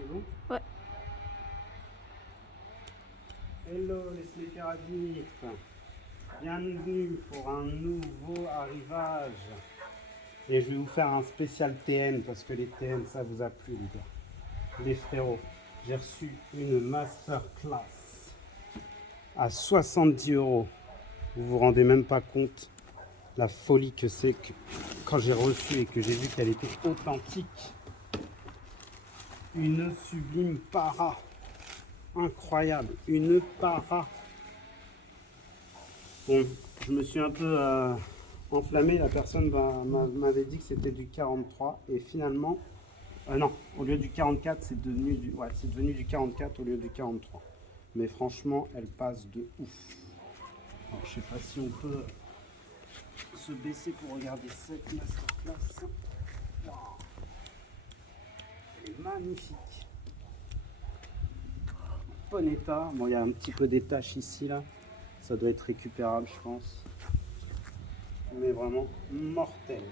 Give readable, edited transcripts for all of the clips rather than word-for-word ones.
C'est bon? Ouais. Hello les sneakers addicts. Bienvenue pour un nouveau arrivage. Et je vais vous faire un spécial TN parce que les TN ça vous a plu les gars. Les frérots, j'ai reçu une masterclass à 70 €. Vous vous rendez même pas compte la folie que c'est que quand j'ai reçu et que j'ai vu qu'elle était authentique. Une sublime para. Incroyable, une para. Bon, je me suis un peu enflammé. La personne m'avait dit que c'était du 43 et finalement, non, au lieu du 44, c'est devenu du 44 au lieu du 43. Mais franchement, elle passe de ouf. Alors, je sais pas si on peut se baisser pour regarder cette masterclass. Wow. Elle est magnifique. Bon état. Bon, il y a un petit peu des taches ici, là. Ça doit être récupérable, je pense. Mais vraiment mortel.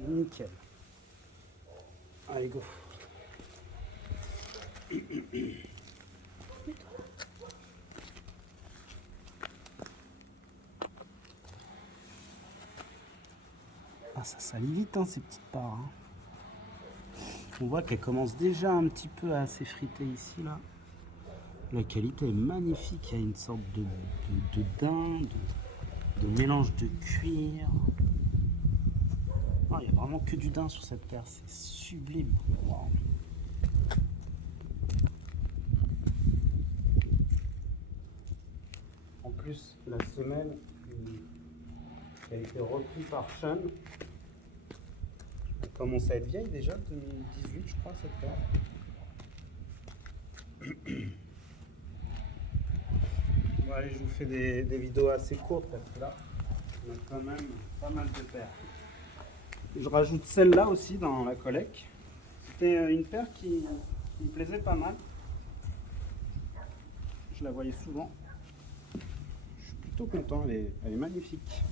Nickel. Allez, go. Ah, ça salit vite, hein, ces petites parts. Hein. On voit qu'elle commence déjà un petit peu à s'effriter ici, là. La qualité est magnifique. Il y a une sorte de daim, de mélange de cuir. Ah, il n'y a vraiment que du daim sur cette paire. C'est sublime. Wow. En plus, la semelle qui a été reprise par Sean. Elle commence à être vieille déjà, 2018 je crois cette paire. Bon allez, je vous fais des vidéos assez courtes parce que là, on a quand même pas mal de paires. Je rajoute celle-là aussi dans la collecte. C'était une paire qui me plaisait pas mal. Je la voyais souvent. Je suis plutôt content, elle est magnifique.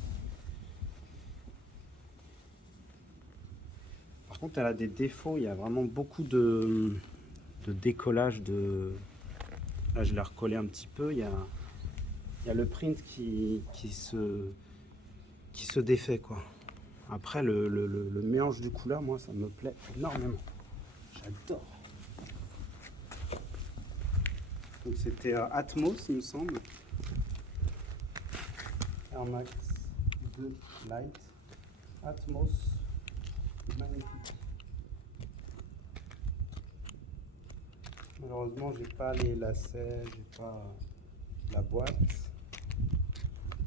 Par contre, elle a des défauts. Il y a vraiment beaucoup de décollage. Là, je l'ai recollé un petit peu. Il y a le print qui se défait, quoi. Après, le mélange de couleurs, moi, ça me plaît énormément. J'adore. Donc, c'était Atmos, il me semble. Air Max 2 Light. Atmos. Magnifique. Malheureusement, j'ai pas les lacets, j'ai pas la boîte.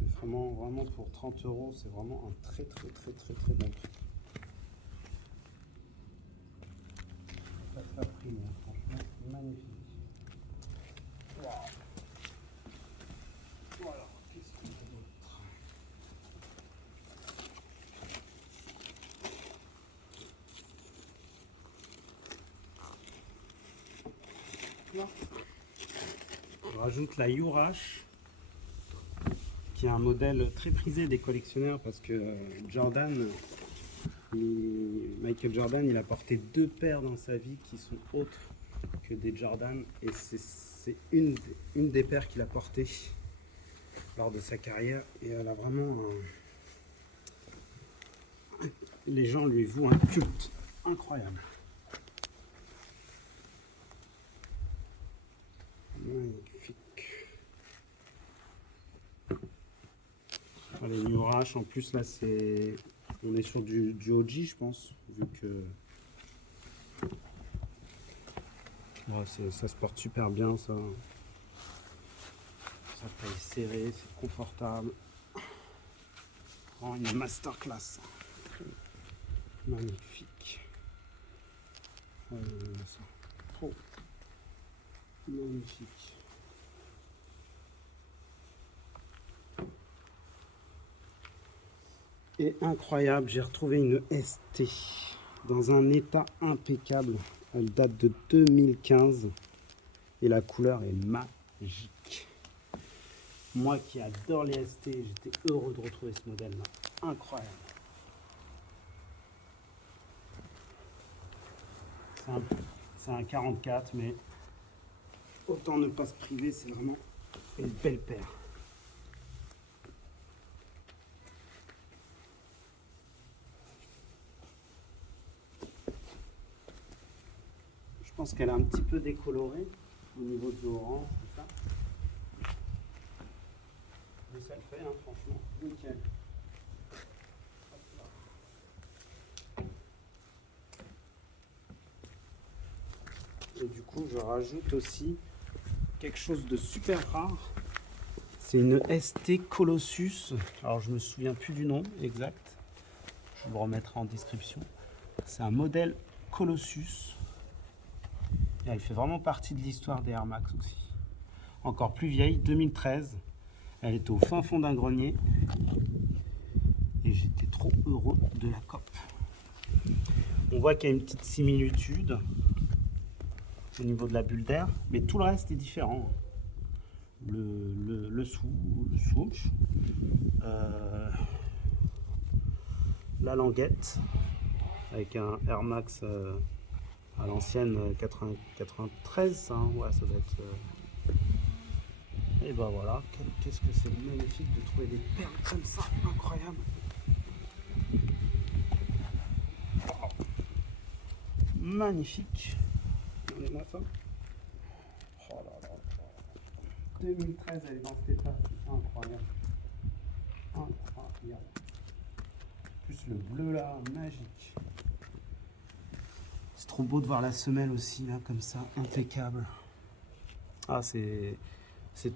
Mais vraiment pour 30 €, c'est vraiment un très bon truc. Ça fait prix, hein, franchement, magnifique. Wow. Voilà, qu'est-ce qu'on a d'autre? Là, on rajoute la Urash, qui est un modèle très prisé des collectionneurs parce que Michael Jordan, il a porté 2 paires dans sa vie qui sont autres que des Jordan et c'est une des paires qu'il a portées lors de sa carrière et elle a vraiment les gens lui vouent un culte incroyable. Magnifique. Les New Rash en plus là on est sur du OG je pense vu que ouais, ça se porte super bien ça taille serrée, c'est confortable. Oh, une masterclass. Magnifique. Oh, trop magnifique. Et incroyable, j'ai retrouvé une ST dans un état impeccable. Elle date de 2015 et la couleur est magique. Moi qui adore les ST, j'étais heureux de retrouver ce modèle-là. Incroyable. C'est un 44, mais autant ne pas se priver, c'est vraiment une belle paire. Je pense qu'elle est un petit peu décolorée au niveau du orange, tout ça. Mais ça le fait, hein, franchement, nickel. Et du coup, je rajoute aussi quelque chose de super rare. C'est une ST Colossus. Alors, je me souviens plus du nom exact. Je vous le remettrai en description. C'est un modèle Colossus. Et elle fait vraiment partie de l'histoire des Air Max aussi. Encore plus vieille, 2013. Elle était au fin fond d'un grenier. Et j'étais trop heureux de la COP. On voit qu'il y a une petite similitude au niveau de la bulle d'air, mais tout le reste est différent. Le swoosh, la languette avec un Air Max à l'ancienne 93, ça, hein, ouais, ça doit être. Et ben voilà, qu'est-ce que c'est magnifique de trouver des perles comme ça, incroyable. Wow. Magnifique. Regardez-moi ça. Oh là là. 2013, elle est dans cet état, c'est incroyable. Incroyable. Plus le bleu là, magique. C'est trop beau de voir la semelle aussi là, comme ça, impeccable. Ah, c'est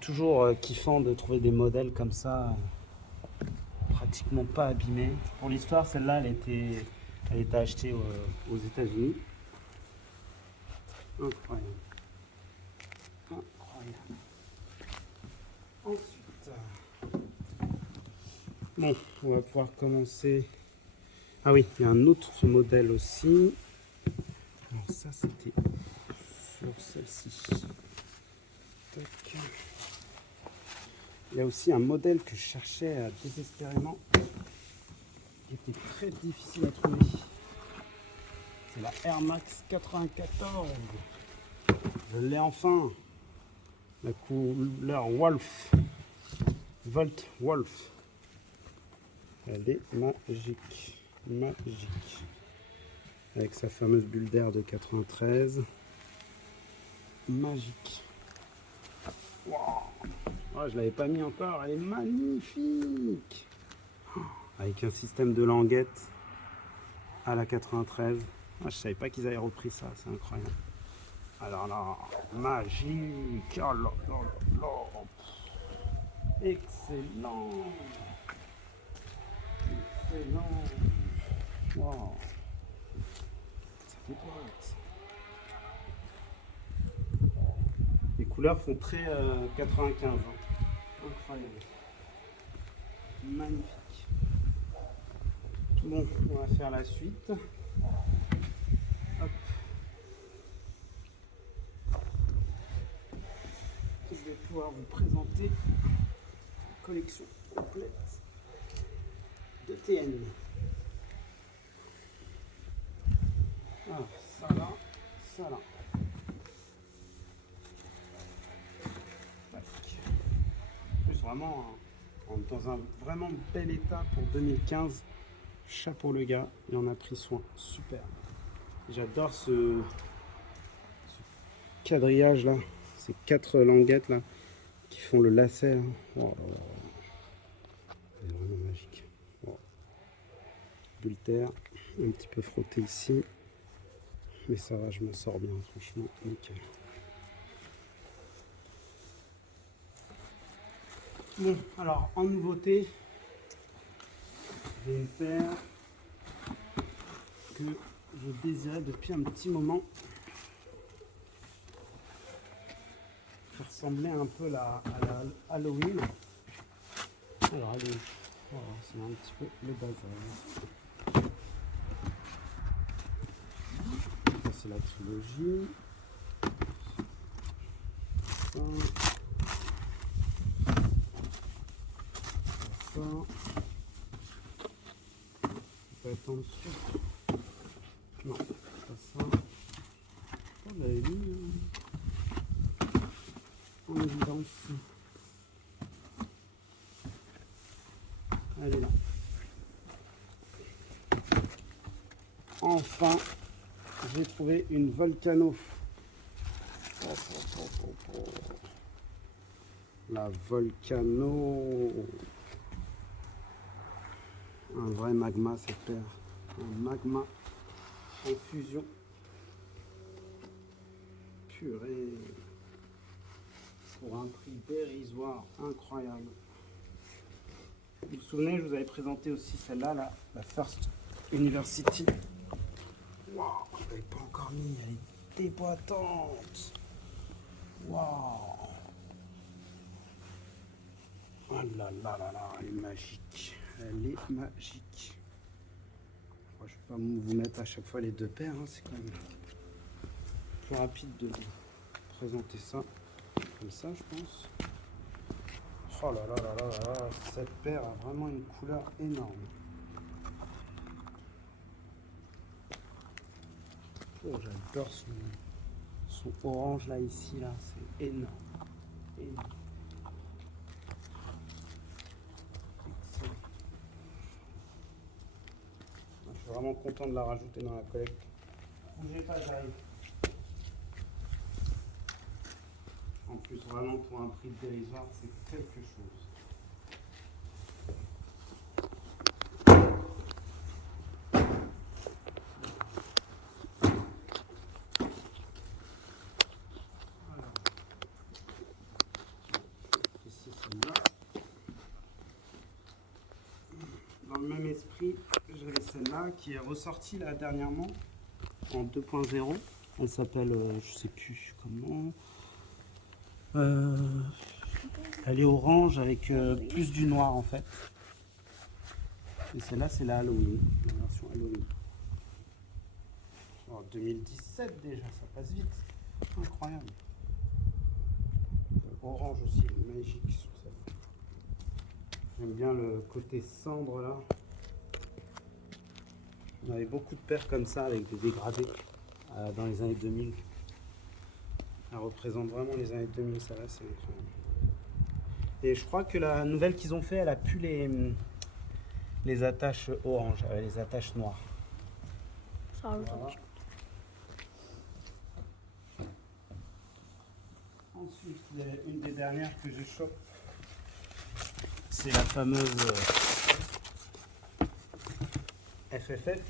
toujours kiffant de trouver des modèles comme ça, pratiquement pas abîmés. Pour l'histoire, celle-là, elle était achetée aux États-Unis. Incroyable. Incroyable. Ensuite, bon, on va pouvoir commencer. Ah oui, il y a un autre modèle aussi. Alors ça, c'était sur celle-ci. Tac. Il y a aussi un modèle que je cherchais désespérément, qui était très difficile à trouver. C'est la Air Max 94. Je l'ai enfin. La couleur Wolf. Volt Wolf. Elle est magique. Magique. Avec sa fameuse bulle d'air de 93. Magique. Wow. Oh, je ne l'avais pas mis encore. Elle est magnifique. Avec un système de languette à la 93. Ah, je ne savais pas qu'ils avaient repris ça. C'est incroyable. Alors là, magique. Oh là là là là. Excellent. Excellent. Wow. Ça fait droite. Les couleurs font très 95. Hein. Incroyable. Magnifique. Bon, on va faire la suite. Hop. Je vais pouvoir vous présenter la collection complète de TN. Alors, ça là, ça là. Plus vraiment dans un vraiment bel état pour 2015. Chapeau le gars, il en a pris soin. Super. J'adore ce quadrillage là. Ces 4 languettes là qui font le lacet. Oh, c'est vraiment magique. Oh. Bulle d'air, un petit peu frotté ici. Mais ça va, je m'en sors bien, franchement, nickel. Bon, alors en nouveauté, j'ai une paire que je désirais depuis un petit moment. Qui ressemblait un peu à la Halloween. Alors allez, voilà, c'est un petit peu le bazar. Ça c'est la trilogie. Ça. Ça. Ça peut être en dessous. Non, pas ça. évidence. Elle est là. Enfin, j'ai trouvé une Volcano. La Volcano. Un vrai magma, cette paire. Un magma en fusion. Purée. Pour un prix dérisoire, incroyable. Vous vous souvenez, je vous avais présenté aussi celle-là, la First University. Waouh, je ne l'avais pas encore mis, elle est déboîtante. Waouh. Oh là là là là, elle est magique. Elle est magique. Je ne vais pas vous mettre à chaque fois les deux paires, hein, c'est quand même plus rapide de vous présenter ça comme ça, je pense. Oh là là là là là, cette paire a vraiment une couleur énorme. Oh, j'adore son orange là, ici, là, c'est énorme. Énorme. Excellent. Je suis vraiment content de la rajouter dans la collecte. Bougez pas, j'arrive. En plus, vraiment, pour un prix dérisoire, c'est quelque chose. Voilà. Ici, celle-là. Dans le même esprit, j'avais celle-là qui est ressortie là dernièrement en 2.0. Elle s'appelle, je sais plus comment. Elle est orange avec plus du noir en fait. Et celle-là, c'est la Halloween, la version Halloween. En 2017 déjà, ça passe vite. Incroyable. Orange aussi, magique sur celle-là. J'aime bien le côté cendre là. On avait beaucoup de paires comme ça avec des dégradés dans les années 2000. Elle représente vraiment les années 2000, ça là, c'est incroyable. Et je crois que la nouvelle qu'ils ont fait, elle a plus les attaches orange, les attaches noires. Ça rajoute un Voilà. petit Ensuite, il y a une des dernières que je chope. C'est la fameuse FFF.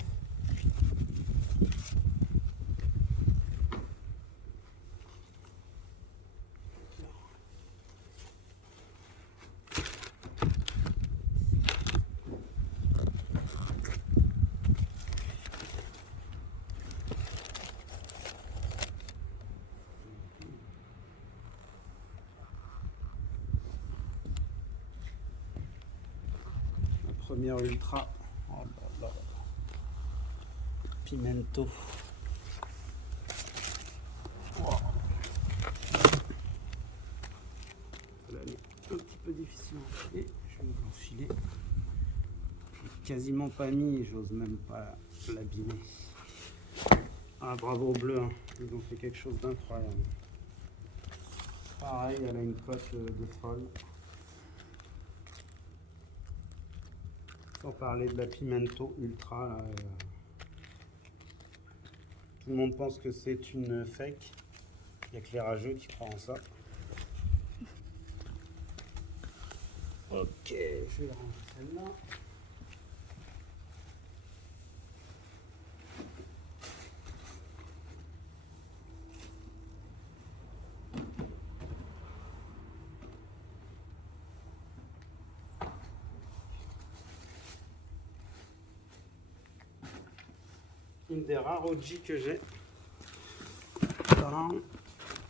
Première ultra. Oh là là. Pimento. Wow. Elle est un petit peu difficile à enfiler. Je vais l'enfiler. J'ai quasiment pas mis, j'ose même pas l'abîmer. Ah bravo au bleu, hein. Ils ont fait quelque chose d'incroyable. Pareil, elle a une cote de folle. Sans parler de la Pimento Ultra. Là, tout le monde pense que c'est une fake. Il n'y a que les rageux qui croient en ça. Ok, je vais ranger celle-là. Une des rares OG que j'ai. Un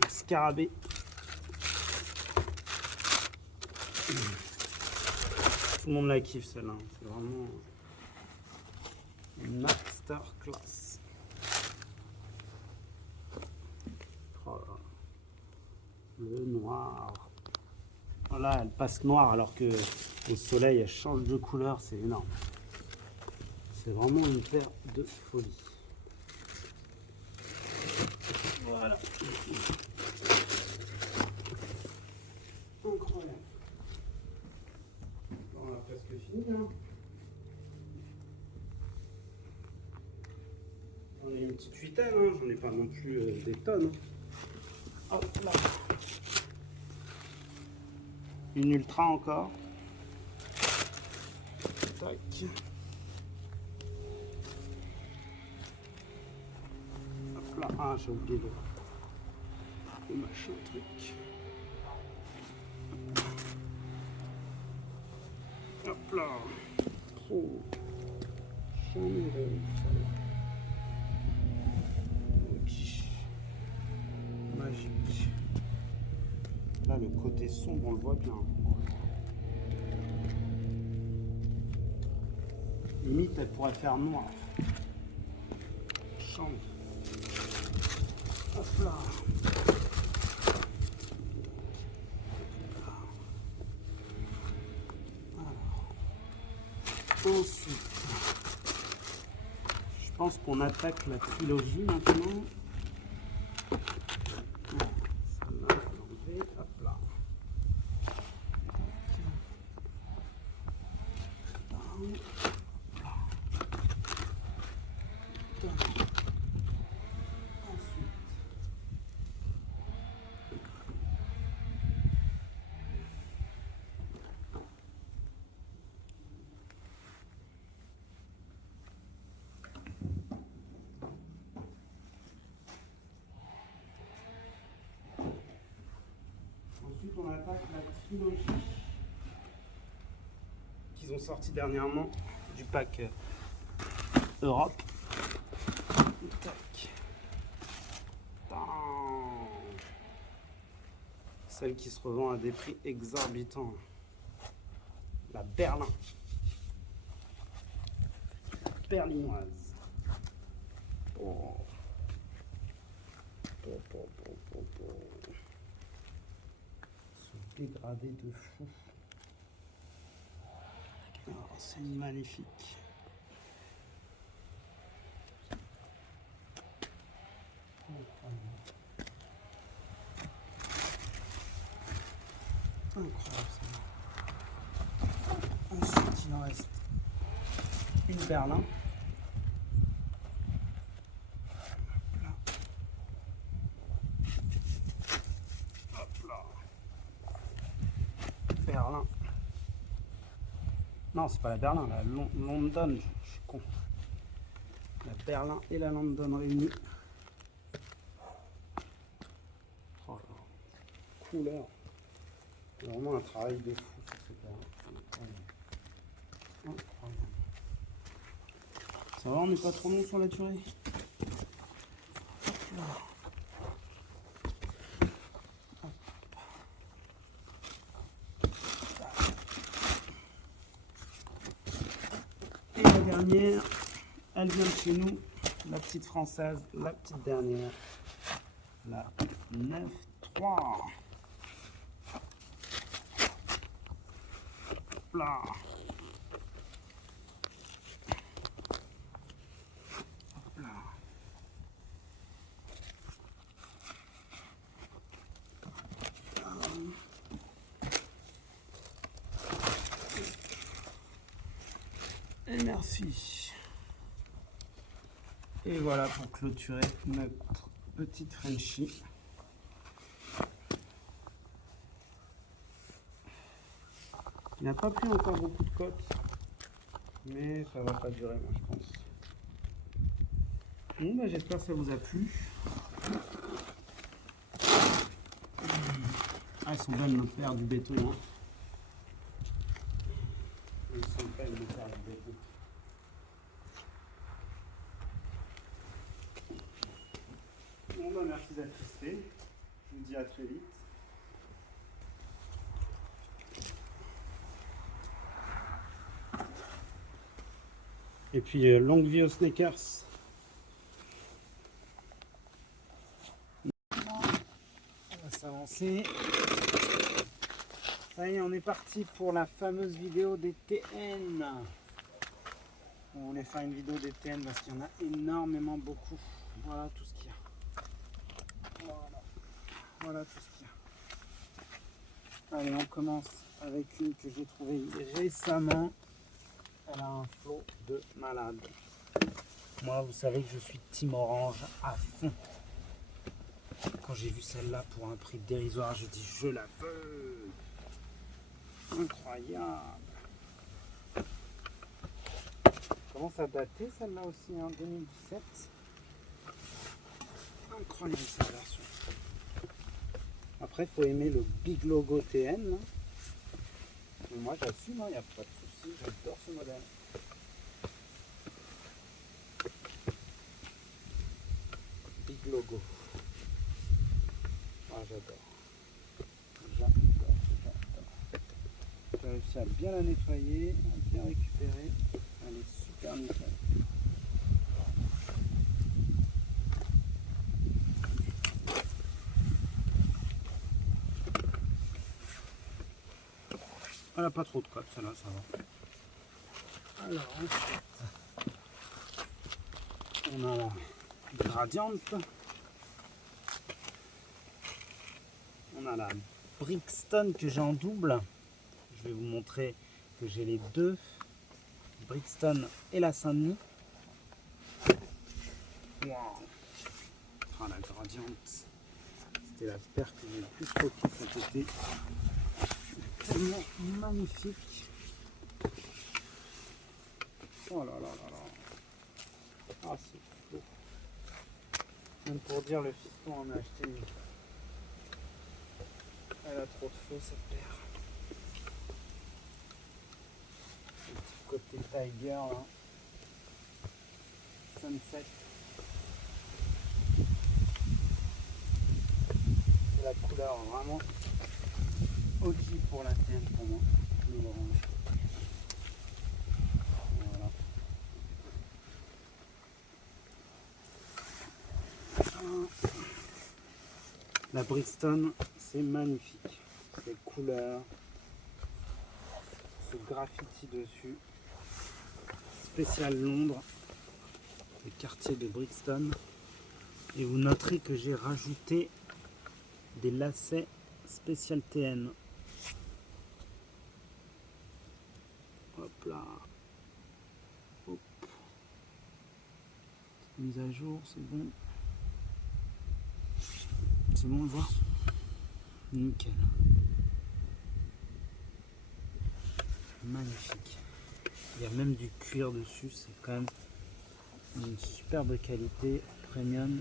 scarabée. Tout le monde la kiffe celle-là. C'est vraiment une masterclass. Oh là. Le noir. Là, elle passe noire alors que le soleil elle change de couleur. C'est énorme. C'est vraiment une paire de folie. Voilà. une petite huitaine, hein. J'en ai pas non plus des tonnes. Hein. Hop là. Une ultra encore. Tac. Hop là. Ah, j'ai oublié le machin truc. Hop là. Oh. Magique. Là, le côté sombre, on le voit bien. Limite, elle pourrait faire noir. Chambre. Hop là. Alors. Ensuite, je pense qu'on attaque la trilogie maintenant. Celle-là, je vais l'enlever. Hop là. Ensuite, on attaque la trilogie qu'ils ont sorti dernièrement du pack Europe. Tac. Celle qui se revend à des prix exorbitants. La Berlin. La berlinoise. Oh. Ce dégradé de fou. Oh, c'est magnifique. Incroyable ça. Ensuite, il en reste une Berlin. Hop là. Berlin. Non, c'est pas la Berlin, la London, je suis con. La Berlin et la London réunies. Oh là. Couleur. C'est vraiment un travail de fou sur ce gars. Incroyable. Ça va, on n'est pas trop long sur la tuerie. Et la dernière, elle vient de chez nous, la petite française, la petite dernière, la 9-3. Là. Hop là. Et merci. Et voilà pour clôturer notre petite Frenchie. Il n'a pas pris encore beaucoup de côtes, mais ça va pas durer, moi je pense. Bon, bah, j'espère que ça vous a plu. Ah, elles sont belles de faire du béton. Hein. Elles sont belles de faire du béton. Bon, bah, merci d'être resté. Je vous dis à très vite. Et puis, longue vie aux sneakers. On va s'avancer. Ça y est, on est parti pour la fameuse vidéo des TN. On voulait faire une vidéo des TN parce qu'il y en a énormément beaucoup. Voilà tout ce qu'il y a. Voilà tout ce qu'il y a. Allez, on commence avec une que j'ai trouvée récemment. Elle a un flot de malade. Moi, vous savez que je suis team orange à fond. Quand j'ai vu celle-là pour un prix dérisoire, j'ai dit je la veux. Incroyable. Commence à dater celle-là aussi, hein, 2017. Incroyable cette version. Après, il faut aimer le big logo TN. Hein. Mais moi, j'assume, il n'y a pas de souci, j'adore ce modèle. Big logo. Ah, j'adore. J'ai réussi à bien la nettoyer, à bien récupérer. Elle est super nickel. Elle n'a pas trop de cote, celle-là, ça va. Alors, ensuite, on a la Gradiente. On a la Brixton que j'ai en double. Je vais vous montrer que j'ai les deux, Brixton et la Saint-Denis. Wow. Ah, la Gradiente, c'était la paire que j'ai le plus croquée cet été. Tellement magnifique. Oh là là là là. Ah, c'est fou. Même pour dire, le fiston en a acheté une. Elle a trop de feu cette paire. Le petit côté Tiger là. Sunset. C'est la couleur vraiment OG pour la TN pour moi. Le orange. Voilà. La Brixton, c'est magnifique. Ces couleurs, ce graffiti dessus. Spécial Londres, le quartier de Brixton. Et vous noterez que j'ai rajouté des lacets spécial TN. Hop là. Hop. Mise à jour, c'est bon. C'est bon, on le voit. Nickel. Magnifique. Il y a même du cuir dessus, c'est quand même une superbe qualité premium.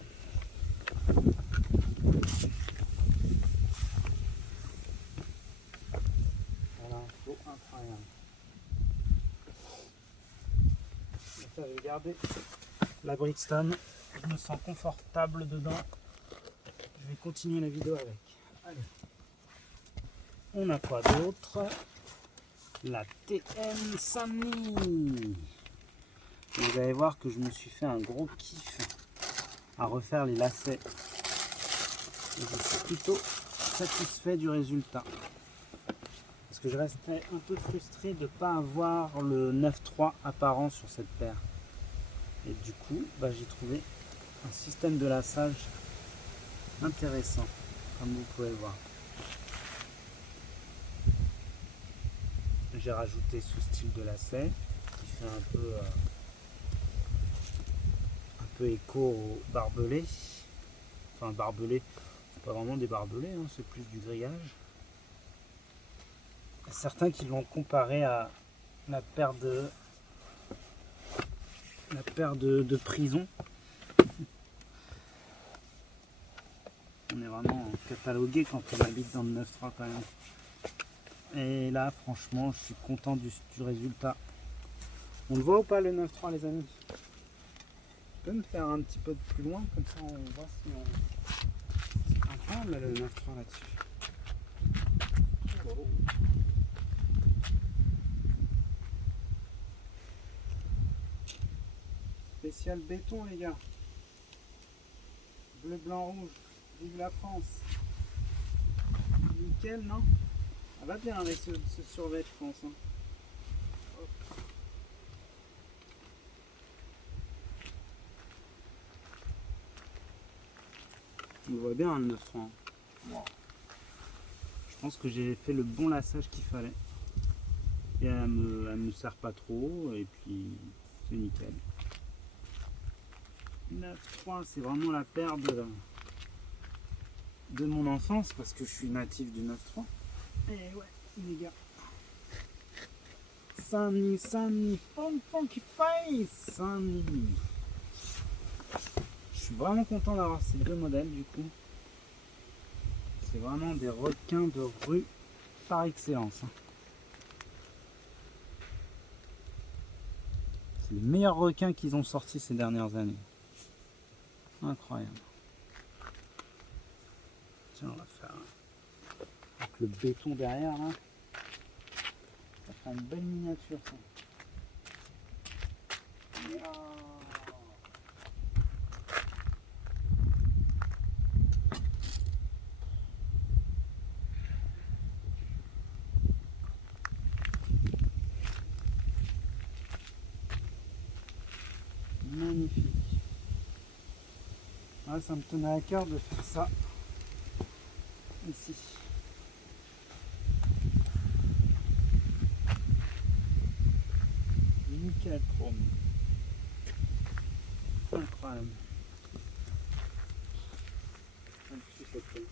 Voilà, un flow incroyable. Ça, je vais garder la Brixton. Je me sens confortable dedans. Je vais continuer la vidéo avec. Allez. On a quoi d'autre? La TN Saint-Denis. Vous allez voir que je me suis fait un gros kiff à refaire les lacets. Et je suis plutôt satisfait du résultat. Parce que je restais un peu frustré de ne pas avoir le 9.3 apparent sur cette paire. Et du coup, j'ai trouvé un système de laçage intéressant, comme vous pouvez le voir. J'ai rajouté ce style de lacet qui fait un peu écho au barbelé. Enfin, barbelé, c'est pas vraiment des barbelés, hein, c'est plus du grillage. Il y a certains qui l'ont comparé à la paire de prison. On est vraiment catalogué quand on habite dans le 9.3 quand même. Et là, franchement, je suis content du résultat. On le voit ou pas le 9.3 les amis? Je peux me faire un petit peu plus loin, comme ça on voit si on... C'est incroyable le 9.3 là-dessus. Oh. Spécial béton les gars. Bleu, blanc, rouge. Vive la France. Nickel, non? Elle va bien avec ce survêt, je pense. Hein. On voit bien le 9.3. Wow. Je pense que j'ai fait le bon laçage qu'il fallait. Et elle me sert pas trop. Et puis c'est nickel. 9-3, c'est vraiment la paire de mon enfance parce que je suis natif du 9-3. Et ouais, les gars. Sunny, funky face, Sunny. Je suis vraiment content d'avoir ces deux modèles du coup. C'est vraiment des requins de rue par excellence. C'est les meilleurs requins qu'ils ont sortis ces dernières années. Incroyable. Tiens, on va faire avec le béton derrière là. Ça fait une belle miniature ça. Magnifique. Ouais, ça me tenait à cœur de faire ça ici. Nickel chrome. Incroyable. Un dessus cette feuille.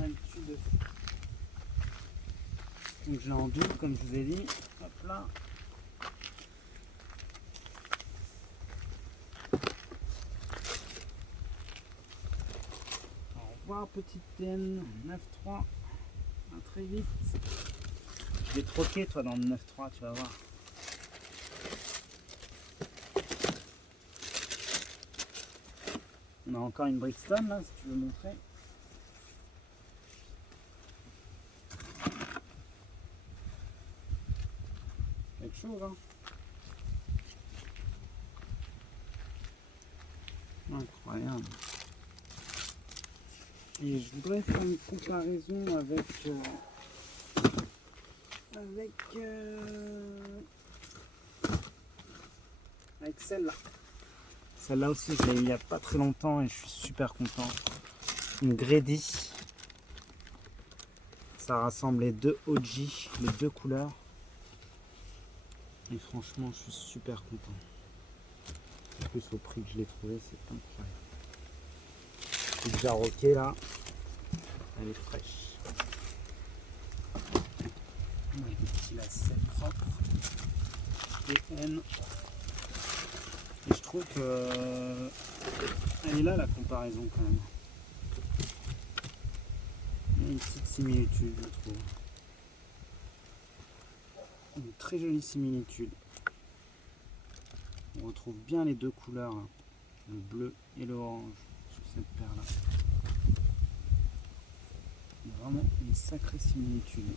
Un dessus de. Donc j'ai en double comme je vous ai dit. Hop là. Au revoir petite TN 9.3. À très vite. Je vais troquer toi dans le 9.3, tu vas voir. On a encore une Brixton là, si tu veux montrer. Quelque chose, hein. Incroyable. Et je voudrais faire une comparaison avec celle-là. Celle-là aussi, je l'ai eu il n'y a pas très longtemps et je suis super content. Une Grady. Ça rassemble les deux OG, les deux couleurs. Et franchement, je suis super content. En plus, au prix que je l'ai trouvé, c'est incroyable. C'est déjà roquée là. Elle est fraîche. Avec des petits lacets propres. TN. Et je trouve que elle est là la comparaison quand même. Il y a une petite similitude, je trouve. Une très jolie similitude. On retrouve bien les deux couleurs, hein, le bleu et le orange sur cette paire là. Vraiment une sacrée similitude.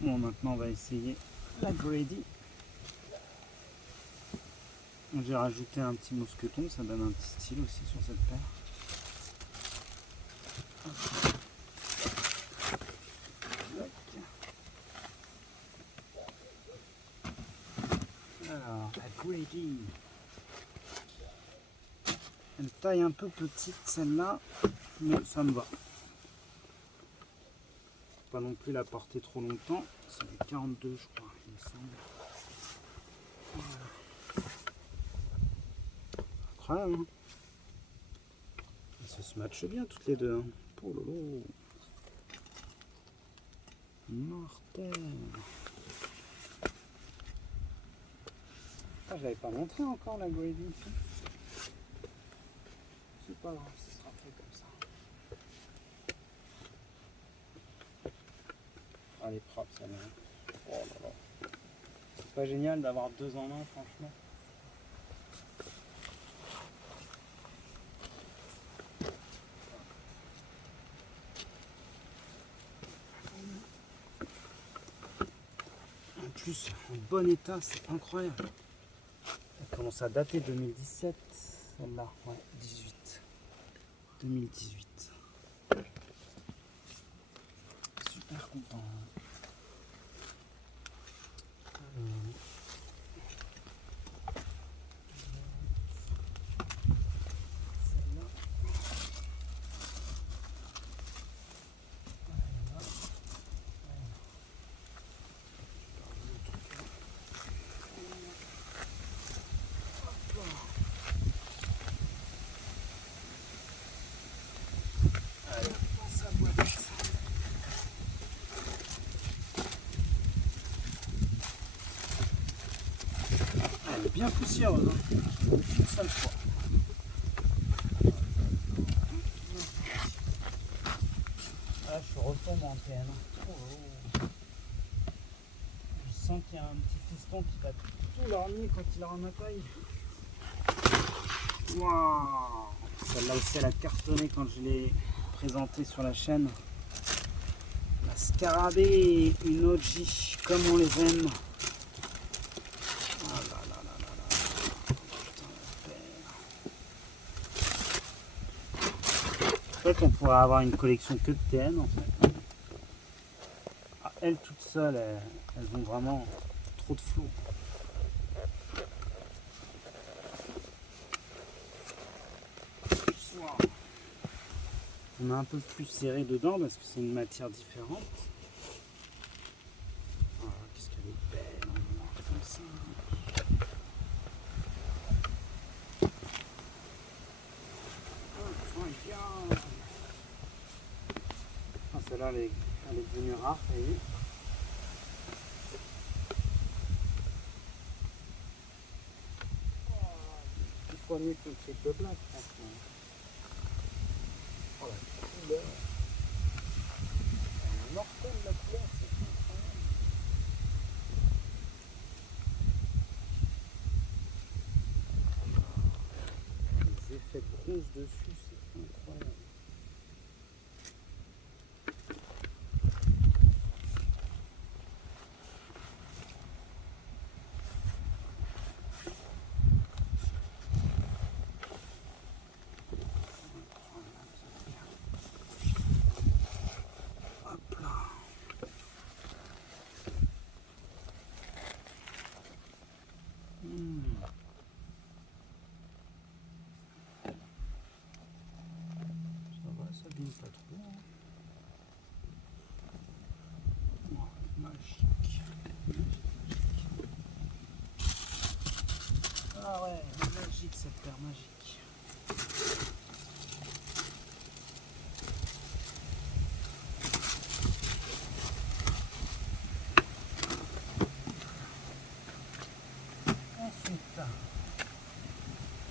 Bon, maintenant on va essayer la Grady. J'ai rajouté un petit mousqueton, ça donne un petit style aussi sur cette paire. Alors, la Grady. Elle taille un peu petite celle-là, mais ça me va. Pas non plus la porter trop longtemps. C'est du 42 je crois, il me semble. Incroyable, hein. Ça se matche bien toutes les deux. Hein. Oh lolo. Mortel. Ah, j'avais pas montré encore la Grady ici. C'est pas grave, ce sera fait comme ça. Ah, elle est propre celle-là. Oh là là. C'est pas génial d'avoir deux en un, franchement. En plus, en bon état, c'est incroyable. Elle commence à dater 2017, celle-là. Ouais, 18. 2018. Super content. bien poussiéreuse, hein. Une seule fois. Là, je retombe en TN. Je sens qu'il y a un petit fiston qui va tout lorgner quand il aura ma taille. Waouh! Celle-là aussi, elle a cartonné quand je l'ai présentée sur la chaîne. La scarabée, une OG, comme on les aime. Ah là là là là là. Putain, la paire. En fait, on pourrait avoir une collection que de TN en fait. Ah, elles toutes seules, elles ont vraiment trop de flots. On est un peu plus serré dedans parce que c'est une matière différente. Oh, qu'est-ce qu'elle est belle, comme ça. Incroyable. Ah, celle-là, elle est devenue rare, ça y est. Il faut mieux que le triple black, franchement. Oh, la couleur. Elle est mortelle, la couleur, c'est incroyable. Les effets de bronze dessus, c'est incroyable. Hop là. Ça va, ça bime pas trop. Oh, magique. Ah ouais, magique cette paire, magique. Ensuite,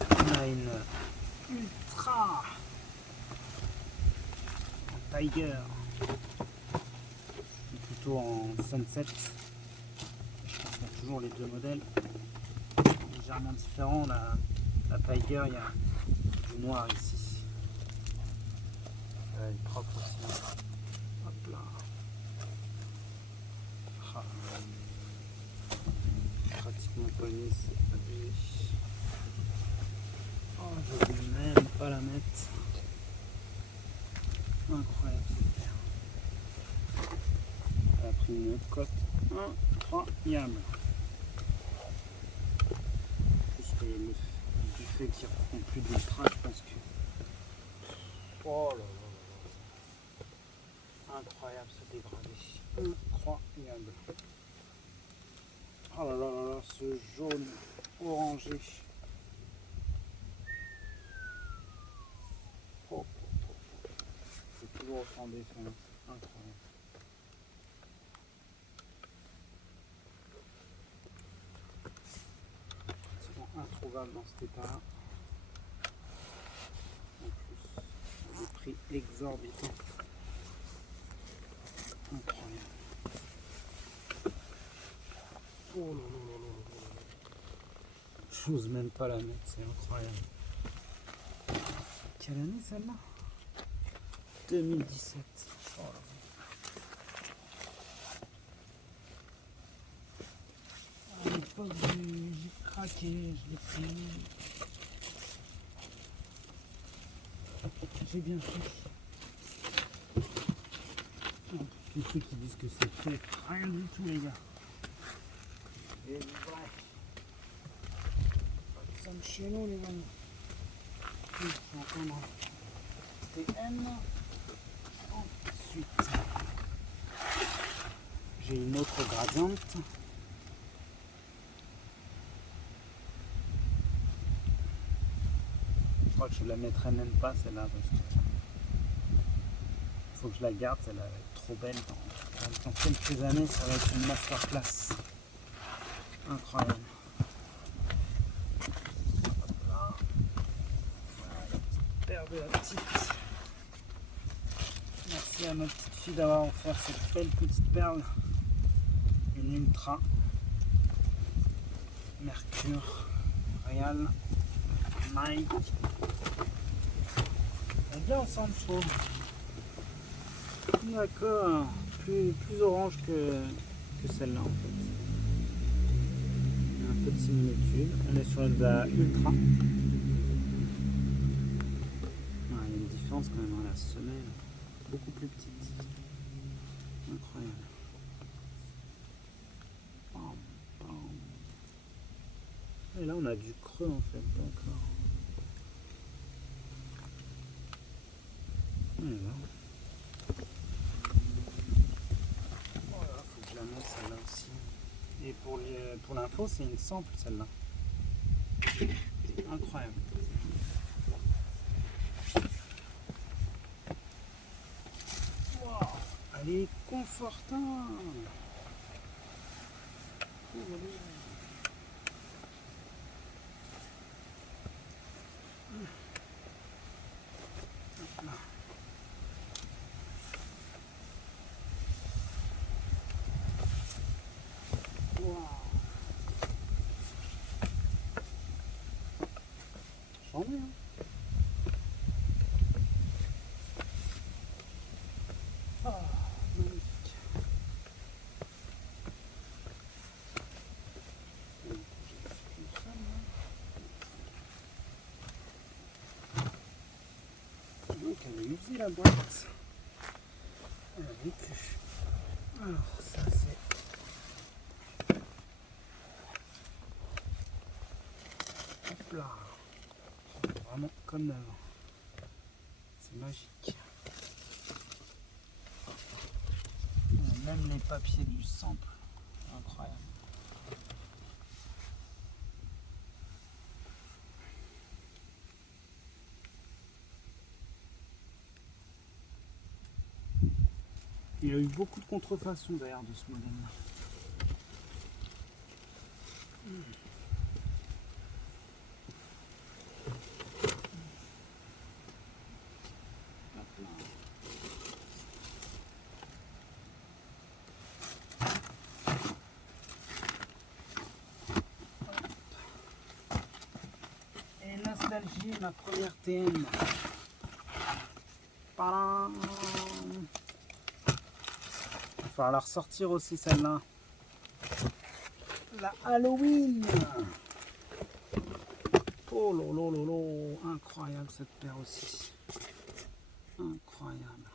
on a une ultra en Tiger, plutôt en Sunset. Je pense qu'il y a toujours les deux modèles légèrement différents. La Tiger, il y a du noir ici. Elle est propre aussi. Hop là. Ah. Pratiquement poignée, c'est abusé. Oh, je ne vais même pas la mettre. Incroyable cette paire. Elle a pris une cote incroyable. Plus que du fait qu'ils ne refont plus d'ultra, je pense que. Oh là là là. Incroyable ce dégradé. Incroyable. Oh là là là là, ce jaune orangé. Oh, c'est toujours au fond des fins. Incroyable. Pratiquement introuvable dans cet état-là. En plus, des prix exorbitants. Incroyable. Oh là là là là là là. J'ose même pas la mettre, c'est incroyable. Quelle année celle-là? 2017. Oh là là. À l'époque, j'ai craqué, je l'ai pris. J'ai bien fait. Tous ceux qui disent que c'est fait, rien du tout les gars. Et ouais. Ça me chez nous les amis. Je vais entendre TN. Ensuite, j'ai une autre gradiente. Je crois que je la mettrai même pas celle-là parce que faut que je la garde, celle-là va être trop belle. Dans quelques années, ça va être une masterclass. Incroyable. Regardez la petite. Merci à ma petite fille d'avoir offert cette belle petite perle. Une Ultra Mercure Real Nike. Elle est bien ensemble, je trouve. D'accord. Plus orange que celle-là en fait. Il y a un peu de similitude. Elle est sur la Ultra. Ah, il y a une différence quand même dans la semelle. Beaucoup plus petite. Incroyable. Bam, bam. Et là on a du creux en fait, d'accord. Voilà. Voilà, faut que je la mette celle-là aussi. Et pour l'info, c'est une sample celle-là. Incroyable. Wow, elle est confortable. J'en ai, hein. Oh, magnifique. Donc elle est usée la boîte. Elle a vécu. Alors ça c'est... Hop là. Vraiment comme neuve. C'est magique. Même les papiers du sample. Incroyable. Il y a eu beaucoup de contrefaçons d'ailleurs de ce modèle-là. Et nostalgie, ma première TN. Padam. Il va falloir la ressortir aussi celle-là. La Halloween. Oh lolo, incroyable cette paire aussi. Incroyable.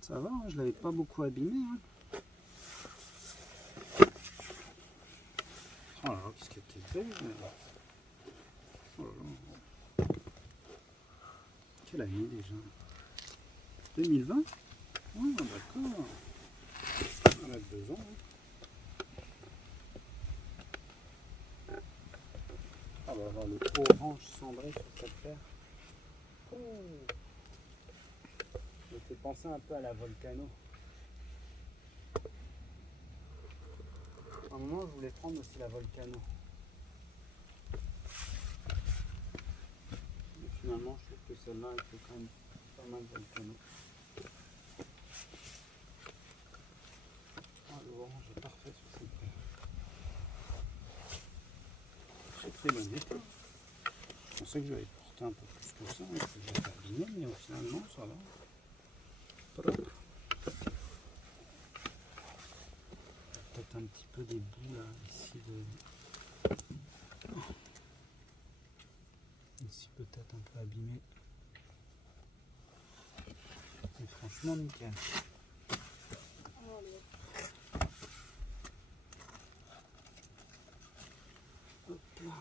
Ça va, hein, je l'avais pas beaucoup abîmé. Hein. Oh là là, qu'est-ce qu'elle était belle. Oh là là. Quelle année déjà? 2020? Oh d'accord. Elle a 2 ans. Hein. Ah, on va avoir le orange cendré sur cette paire. Oh. Ça me fait penser un peu à la Volcano. À un moment, je voulais prendre aussi la Volcano. Mais finalement, je trouve que celle-là, elle fait quand même pas mal Volcano. Ah, l'orange est parfait sur cette paire. Très bon état. Je pensais que j'allais porter un peu plus que ça, et que j'allais abîmer, mais au final, non, ça va. Peut-être un petit peu des bouts là, ici ici peut-être un peu abîmé. Mais franchement nickel. Hop là.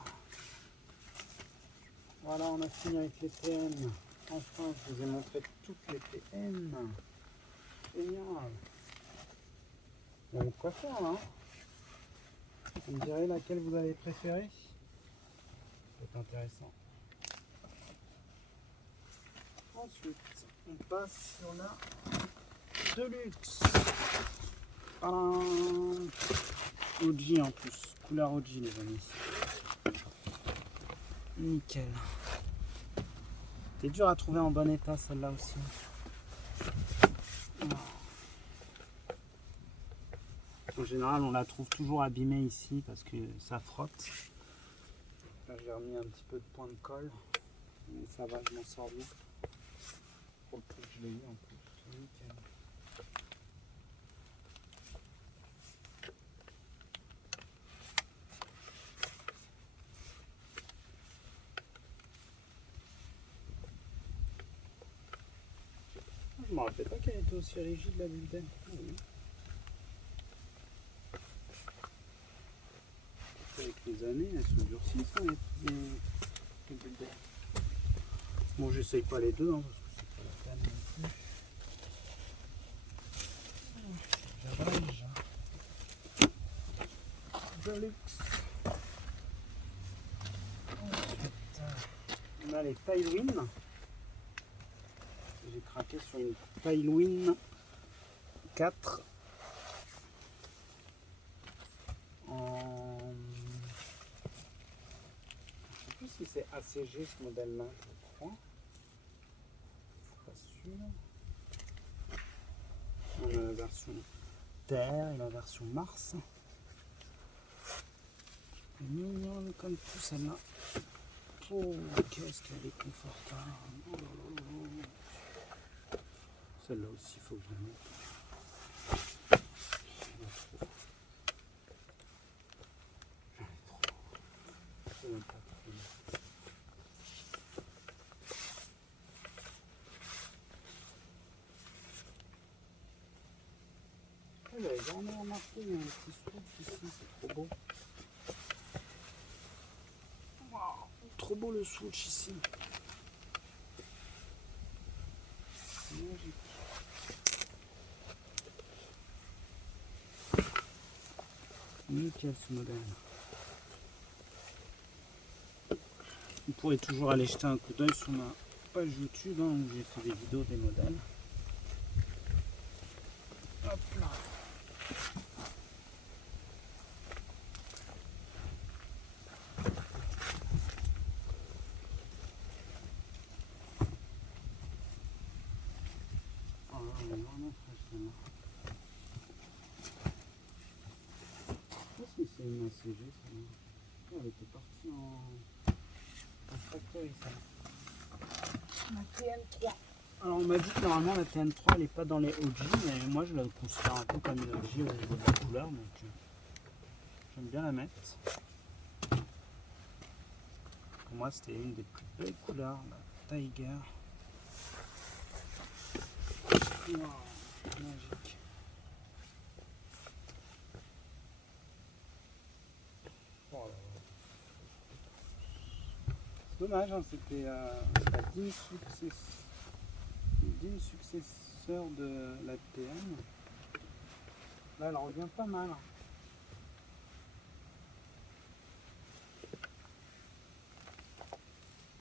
Voilà, on a fini avec les TN. Enfin, je vous ai montré toutes les TN. Génial. Il y a de quoi faire là. Vous me direz laquelle vous avez préférée. C'est intéressant. Ensuite, on passe sur la Deluxe. Tadam. OG en plus. Couleur OG les amis. Nickel. C'était dur à trouver en bon état celle-là aussi. En général, on la trouve toujours abîmée ici parce que ça frotte. Là, j'ai remis un petit peu de point de colle, mais ça va, je m'en sors bien. Pour le coup, je l'ai eu en plus. C'est nickel. Je me rappelais pas qu'elle était aussi rigide la bulletine. Oui. Avec les années, elles sont durcies, ça, les bulletins. Bon, j'essaye pas les deux, hein, parce que c'est pas la peine non plus. J'abrège. Velux. Ensuite, on a les Tailwind. J'ai craqué sur une Tailwind 4 en... Je sais plus si c'est ACG ce modèle là, je crois. Pas sûr. On a la version Terre et la version Mars. Elle est mignonne comme tout celle-là. Oh, qu'est-ce qu'elle est confortable. Oh, oh, oh. Celle-là aussi, il faut que je la mette. J'en ai trop. J'en ai pas trop. J'avais jamais remarqué, il y a un petit switch ici, c'est trop beau. Wow, trop beau le switch ici. C'est magique. Nickel ce modèle. Vous pourrez toujours aller jeter un coup d'œil sur ma page YouTube hein, où j'ai fait des vidéos des modèles. Hop là. Oh, elle est vraiment fraîche celle-là. Je sais pas si c'est une ACG celle-là. Oh, elle était partie en factory celle-là. La TN3. Alors on m'a dit que normalement la TN3 elle n'est pas dans les OG, mais moi je la considère un peu comme une OG au niveau de la couleur, donc j'aime bien la mettre. Pour moi c'était une des plus belles couleurs, la Tiger. Wow, magique. Oh là là. C'est dommage, hein, c'était la digne successeur de la TN. Là, elle revient pas mal.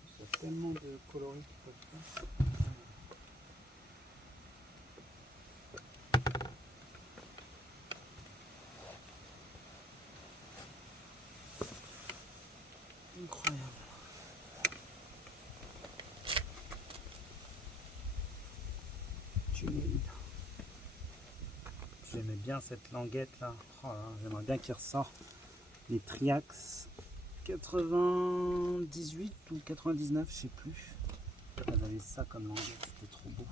Il y a tellement de coloris qui peuvent faire. Incroyable. J'aimais bien cette languette là. Oh là, j'aimerais bien qu'il ressort les Triax 98 ou 99, je sais plus. J'avais ça comme languette, c'était trop beau.